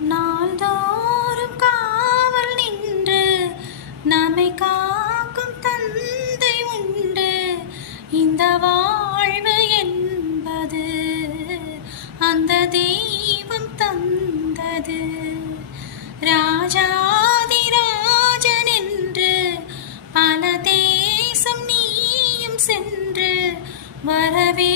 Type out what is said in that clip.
நாள்தோறும் காவல் நின்று நம்மை காக்கும் தந்தை உண்டு. இந்த வாழ்வு என்பது அந்த தெய்வம் தந்தது. ராஜாதிராஜன் என்று பல தேசம் நீயும் சென்று வரவே